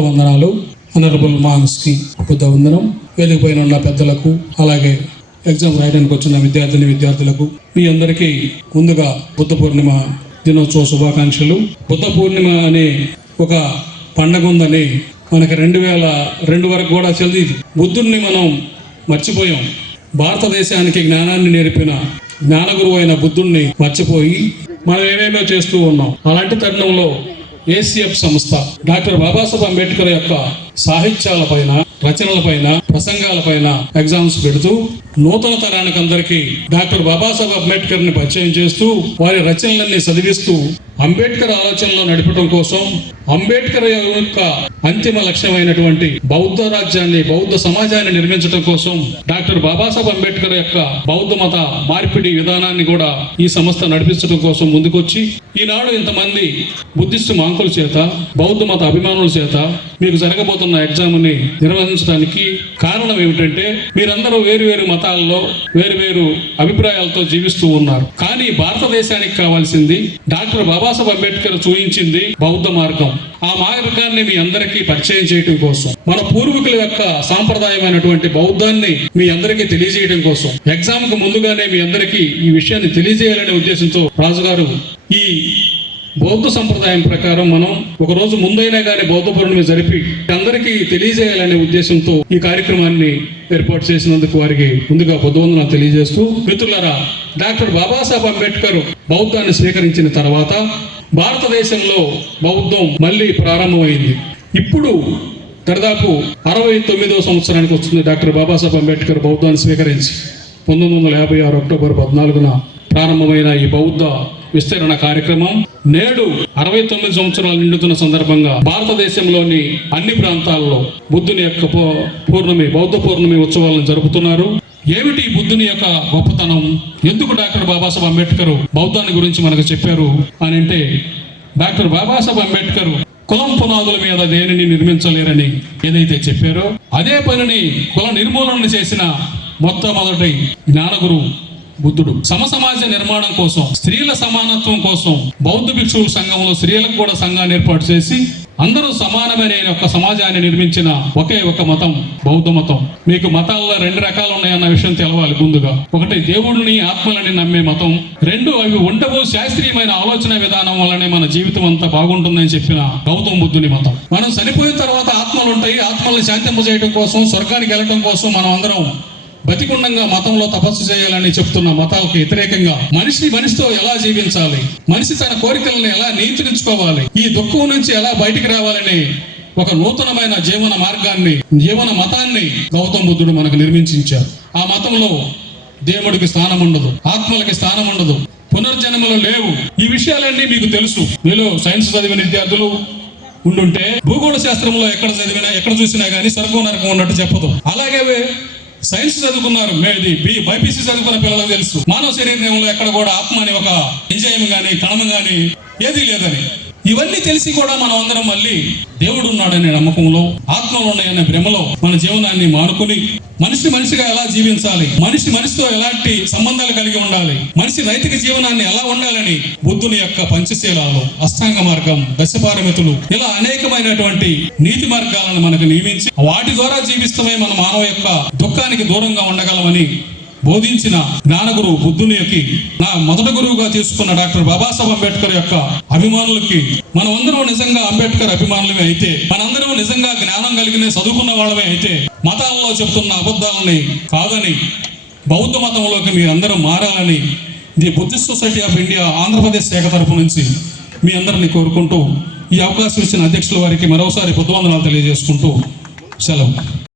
వందనాలు. అనరబుల్ మాన్స్కి బుద్ధ వందనం. వేదికపైన ఉన్న పెద్దలకు అలాగే ఎగ్జామ్ రాయడానికి వచ్చిన విద్యార్థిని విద్యార్థులకు మీ అందరికీ ముందుగా బుద్ధ పూర్ణిమ దినోత్సవ శుభాకాంక్షలు. బుద్ధ పూర్ణిమ అనే ఒక పండగ ఉందని మనకి రెండు వేల రెండు వరకు కూడా తెలియదు. బుద్ధుడిని మనం మర్చిపోయాం. భారతదేశానికి జ్ఞానాన్ని నేర్పిన జ్ఞానగురువు అయిన బుద్ధుణ్ణి మర్చిపోయి మనం ఏమేమో చేస్తూ ఉన్నాం. అలాంటి తరుణంలో ఏసీఎఫ్ సంస్థ డాక్టర్ బాబాసాహెబ్ అంబేద్కర్ యొక్క సాహిత్యాల పైన రచనల పైన ప్రసంగాల పైన ఎగ్జామ్స్ పెడుతూ నూతన తరానికి అందరికీ డాక్టర్ బాబాసాహెబ్ అంబేద్కర్ని పరిచయం చేస్తూ వారి రచనలన్నీ చదివిస్తూ అంబేద్కర్ ఆలోచనలో నడపడం కోసం అంబేద్కర్ యొక్క అంతిమ లక్ష్యమైనటువంటి బౌద్ధ రాజ్యాన్ని బౌద్ధ సమాజాన్ని నిర్మించడం కోసం డాక్టర్ బాబాసాహెబ్ అంబేద్కర్ యొక్క బౌద్ధ మత మార్పిడి విధానాన్ని కూడా ఈ సంస్థ నడిపించడం కోసం ముందుకొచ్చి ఈనాడు ఇంతమంది బుద్ధిస్టు మాంకుల చేత బౌద్ధ మత అభిమానుల చేత మీకు జరగబోతున్న ఎగ్జామ్ని నిర్వహించడానికి కారణం ఏమిటంటే మీరందరూ వేరు వేరు మతాల్లో వేరు వేరు అభిప్రాయాలతో జీవిస్తూ ఉన్నారు. కానీ భారతదేశానికి కావాల్సింది డాక్టర్ బాబా బాబాసాహెబ్ అంబేద్కర్ చూపించింది బౌద్ధ మార్గం. ఆ మార్గాన్ని మీ అందరికీ పరిచయం చేయడం కోసం మన పూర్వీకుల యొక్క సాంప్రదాయమైనటువంటి బౌద్ధాన్ని మీ అందరికీ తెలియజేయడం కోసం. ఎగ్జామ్కు ముందుగానే మీ అందరికీ ఈ విషయాన్ని తెలియజేయాలనే ఉద్దేశంతో రాజుగారు ఈ బౌద్ధ సంప్రదాయం ప్రకారం మనం ఒక రోజు ముందైనా కానీ బౌద్ధ పౌర్ణమి జరిపి అందరికీ తెలియజేయాలనే ఉద్దేశంతో ఈ కార్యక్రమాన్ని ఏర్పాటు చేసినందుకు వారికి ముందుగా పొద్దువందన తెలియజేస్తూ మిత్రులరా డాక్టర్ బాబాసాహెబ్ అంబేద్కర్ బౌద్ధాన్ని స్వీకరించిన తర్వాత భారతదేశంలో బౌద్ధం మళ్ళీ ప్రారంభమైంది. ఇప్పుడు దాదాపు అరవై తొమ్మిదో సంవత్సరానికి వస్తుంది డాక్టర్ బాబాసాహెబ్ అంబేద్కర్ బౌద్ధాన్ని స్వీకరించి. పంతొమ్మిది వందల యాభై ఆరు అక్టోబర్ పద్నాలుగున ప్రారంభమైన ఈ బౌద్ధ విస్తరణ కార్యక్రమం నేడు అరవై తొమ్మిది సంవత్సరాలు నిండుతున్న సందర్భంగా భారతదేశంలోని అన్ని ప్రాంతాల్లో బుద్ధుని యొక్క పూ- పూర్ణమి బౌద్ధ పూర్ణమి ఉత్సవాలను జరుపుతున్నారు. ఏమిటి బుద్ధుని యొక్క గొప్పతనం? ఎందుకు డాక్టర్ బాబాసాహెబ్ అంబేద్కర్ బౌద్ధాన్ని గురించి మనకు చెప్పారు అని అంటే డాక్టర్ బాబాసాహెబ్ అంబేద్కర్ కులం పునాదుల మీద దేనిని నిర్మించలేరని ఏదైతే చెప్పారో అదే పనిని కుల నిర్మూలన చేసిన మొట్టమొదటి జ్ఞానగురు బుద్ధుడు. సమసమాజ నిర్మాణం కోసం స్త్రీల సమానత్వం కోసం బౌద్ధ భిక్షువుల సంఘంలో స్త్రీలకు కూడా సంఘాన్ని ఏర్పాటు చేసి అందరూ సమానమైన ఒక సమాజాన్ని నిర్మించిన ఒకే ఒక మతం బౌద్ధ మతం. మీకు మతాల్లో రెండు రకాలు ఉన్నాయన్న విషయం తెలవాలి ముందుగా. ఒకటి దేవుడిని ఆత్మలని నమ్మే మతం. రెండు అవి ఉండవు శాస్త్రీయమైన ఆలోచన విధానం వల్లనే మన జీవితం అంతా బాగుంటుందని చెప్పిన గౌతమ బుద్ధుని మతం. మనం చనిపోయిన తర్వాత ఆత్మలు ఉంటాయి ఆత్మల్ని శాంతింపజేయడం కోసం స్వర్గానికి వెళ్ళడం కోసం మనం అందరం బతికుండంగా మతంలో తపస్సు చేయాలని చెప్తున్న మతాలకు వ్యతిరేకంగా మనిషి మనిషితో ఎలా జీవించాలి? మనిషి తన కోరికలను ఎలా నియంత్రించుకోవాలి? ఈ దుఃఖం నుంచి ఎలా బయటికి రావాలని ఒక నూతనమైన జీవన మార్గాన్ని జీవన మతాన్ని గౌతమ బుద్ధుడు మనకు నిర్మించారు ఆ మతంలో దేవుడికి స్థానం ఉండదు ఆత్మలకి స్థానం ఉండదు పునర్జన్మలు లేవు. ఈ విషయాలన్నీ మీకు తెలుసు. మీలో సైన్స్ చదివిన విద్యార్థులు ఉండుంటే భూగోళ శాస్త్రంలో ఎక్కడ చదివినా ఎక్కడ చూసినా కానీ స్వర్గం నరకం ఉన్నట్టు చెప్పదు. అలాగే సైన్స్ చదువుకున్నారు. మేది బి బైపీసీ చదువుకున్న పిల్లలకు తెలుసు. మానవ శరీరంలో ఎక్కడ కూడా ఆత్మ అని ఒక ఎంజాయం గాని కణం గాని ఏదీ లేదని. ఇవన్నీ తెలిసి కూడా మనం అందరం మళ్ళీ దేవుడు ఉన్నాడనే నమ్మకంలో ఆత్మలు ఉన్నాయనే భ్రమలో మన జీవనాన్ని మానుకుని మనిషి మనిషిగా ఎలా జీవించాలి? మనిషి మనిషితో ఎలాంటి సంబంధాలు కలిగి ఉండాలి? మనిషి నైతిక జీవనాన్ని ఎలా ఉండాలని బుద్ధుని యొక్క పంచశీలాలు అష్టాంగ మార్గం దశపారమితులు ఇలా అనేకమైనటువంటి నీతి మార్గాలను మనకు నియమించి వాటి ద్వారా జీవిస్తమే మన మానవ యొక్క దుఃఖానికి దూరంగా ఉండగలమని బోధించిన జ్ఞానగురు బుద్ధునికి నా మొదటి గురువుగా తీసుకున్న డాక్టర్ బాబాసాహెబ్ అంబేద్కర్ యొక్క అభిమానులకి మనమందరం నిజంగా అంబేద్కర్ అభిమానులమే అయితే మనందరం నిజంగా జ్ఞానం కలిగిన చదువుకున్న వాళ్ళమే అయితే మతాలలో చెప్తున్న అబద్ధాలని కాదని బౌద్ధ మతంలోకి మీరందరూ మారాలని the Buddhist society of India Andhra Pradesh శాఖ తరపు నుంచి మీ అందరిని కోరుకుంటూ ఈ అవకాశం ఇచ్చిన అధ్యక్షుల వారికి మరోసారి బుద్ధవందనాలు తెలియజేసుకుంటూ సెలవు.